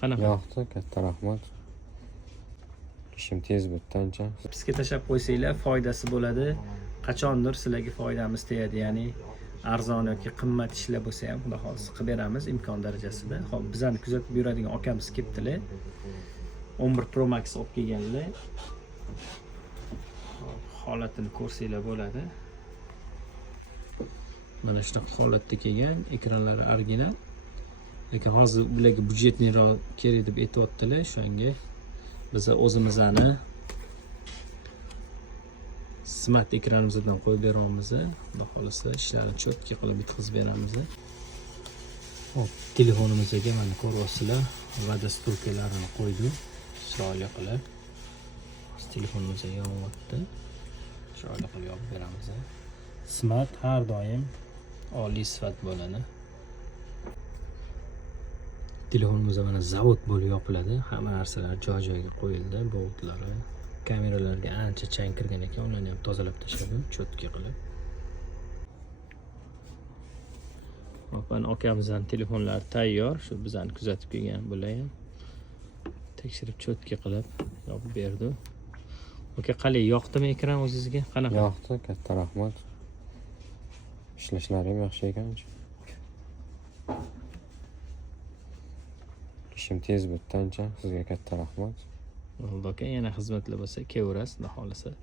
Qanaqa? Yoqdi, katta rahmat. Ishim tez bitdi ancha. Bizga tashlab qo'ysanglar foydasi bo'ladi. Qachondir sizlarga foydamiz tegadi, ya'ni arzon yoki qimmat ishlar bo'lsa ham xudo xohlasa qilib beramiz imkon darajasida. Xo'p, bizani kuzatib yuradigan akamiz kelibdilar. 11 Pro Max olib kelganlar. Holatini ko'rsanglar bo'ladi. Mana shunaqa holatda kelgan, ekranlari original. Lekin hozir ularga budjetniroq kerak deb aytayotdilar. Shunga biz o'zimizni smart ekranimizdan qo'yib beramiz. Xudo xolasa ishlarni cho'tki qilib bitkazib beramiz. Hop, telefonimizga mana ko'ryapsizlar, vada stulkalarini qo'ydim. Chiroyli qilib. Telefonimizga yonyapti. Chiroyli qilib yopib beramiz. Smart har doim oliy sifat bo'ladi. Telefonimiz mana zavod bo'lib yopiladi. Hamma narsalar joy-joyiga qo'yildi, boltlari. Kameralarga ancha chang kirgan ekan, ularni ham tozalab tashladim, cho'tki qilib. Mana akamizning telefonlari tayyor. Shu bizani kuzatib kelgan bular ham tekshirib cho'tki qilib yopib berdi. Aka, qalay, yoqdimi ekran o'zingizga? Qanaqa? Yoqdi, katta rahmat. Ishlashlari ham yaxshi ekan. Ishim tez bitdi ancha. Sizga katta rahmat. Bo'ldi aka, yana xizmatlar bo'lsa kelaverasiz, xudo xolasa.